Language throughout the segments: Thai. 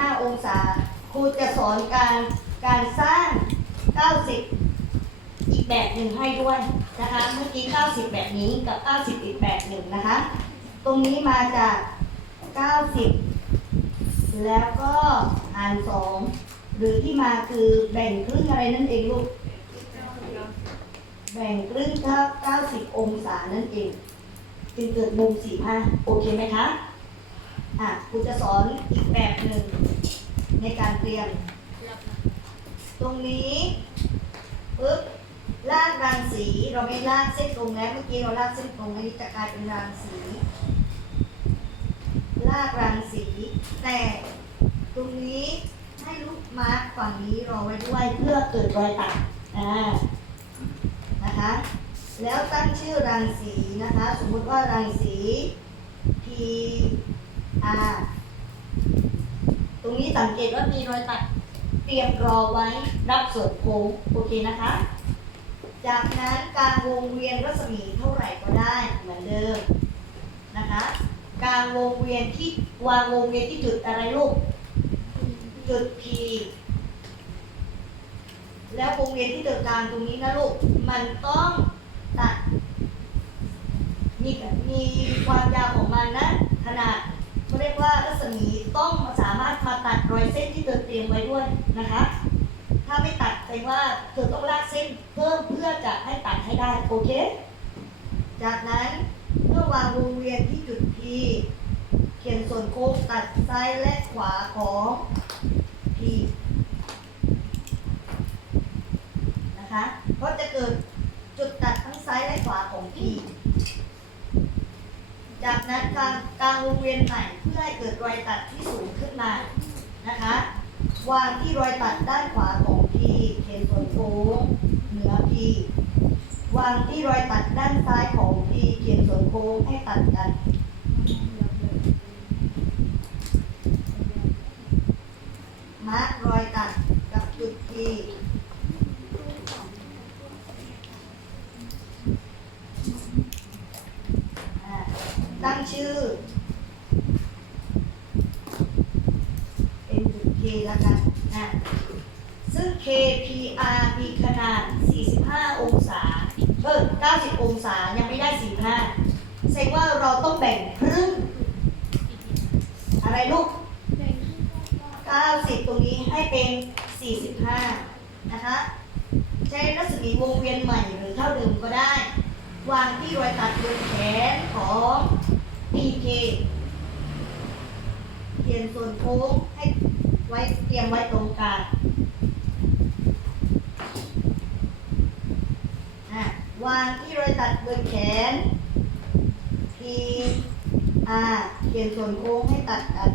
45 องศา ครูจะสอนการการสร้าง 90 อีกแบบหนึ่งให้ด้วยนะคะ เมื่อกี้ 90 แบบนี้กับ 90 อีกแบบหนึ่งนะคะ ตรงนี้มาจาก 90 แล้วก็หาร 2 หรือที่มาคือแบ่งครึ่งอะไรนั่นเองลูก แบ่งครึ่งเท่า90 องศานั่นเอง จึงเกิดมุม45โอเคไหมคะอะครูจะสอนอีกแบบหนึ่ง รเตรียมตรงนี้ปึ๊บลากรังสีเราไม่ลากเส้นตรงแล้วเมื่อกี้เราลากเส้นตรงอันนี้จะกลายเป็นรังสี ลากรังสี แต่ตรงนี้ให้ลูกมาร์คฝั่งนี้รอไว้ด้วยเพื่อเกิดรอยตัดอ่านะคะ แล้วตั้งชื่อรังสีนะคะ สมมุติว่ารังสี P R รงนี้สังเกตว่ามีรอยตัดเตรียมรอไว้รับส่วนโค้งโอเคนะคะ จากนั้นการวงเวียนรัศมีเท่าไหร่ก็ได้เหมือนเดิมนะคะ การวงเวียนที่วางวงเวียนที่จุดอะไรลูก จุด P แล้ววงเวียนที่เกิดกลางตรงนี้นะลูก มันต้องตัดมีมีความยาวของมันนะ ขนาดเขาเรียกว่ารัศมีต้องสามา รอยเส้นที่เธอเตรียมไว้ด้วยนะคะ ถ้าไม่ตัดแสดงว่าเธอต้องลากเส้นเพิ่มเพื่อจะให้ตัดให้ได้โอเค จากนั้นเมื่อวางวงเวียนที่จุด P เขียนส่วนโค้งตัดซ้ายและขวาของ P นะคะเพราะจะเกิดจุดตัดทั้งซ้ายและขวาของ P จากนั้นการการวงเวียนใหม่เพื่อให้เกิดรอยตัดที่สูงขึ้นมา นะคะ วางที่รอยตัดด้านขวาของ P เขียนส่วนโค้งเหนือ P วางที่รอยตัดด้านซ้ายของ P เขียนส่วนโค้งให้ตัดกัน มาร์กรอยตัดกับจุด P อ่าตั้งชื่อ เป็นจุด K แล้วกันนะซึ่ง KPR มีขนาด 45 องศาเออ90 องศา ยังไม่ได้ 45แสดงว่าเราต้องแบ่งครึ่ง อะไรลูก 90 ตรงนี้ให้เป็น 45 นะคะ ใช้รัศมีวงเวียนใหม่หรือเท่าเดิมก็ได้ วางที่รอยตัดบนแขนของ PK เขียนส่วนโค้งให้ ไว้เตรียมไว้ตรงกลางอะวางที่รอยตัดบนแขน P R เขียนส่วนโค้งให้ตัดกัน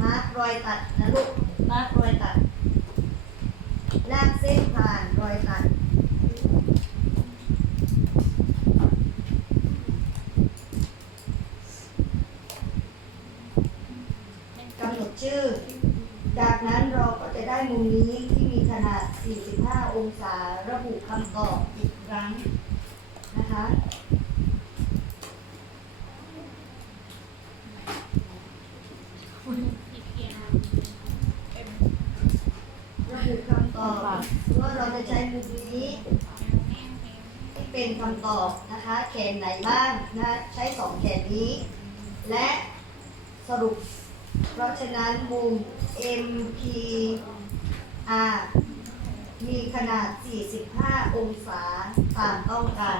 มาร์กรอยตัดนะลูกมาร์กรอยตัด ลากเส้นผ่านรอยตัด กำหนดชื่อ จากนั้นเราก็จะได้มุมนี้ที่มีขนาด 45 องศาระบุคำตอบอีกครั้งนะคะระบุคำตอบว่าเราจะใช้มุมนี้ที่เป็นคำตอบนะคะแขนไหนบ้างนะใช้สองแขนนี้ และสรุป เพราะฉะนั้นมุม MPR มีขนาด 45 องศาตามต้องการ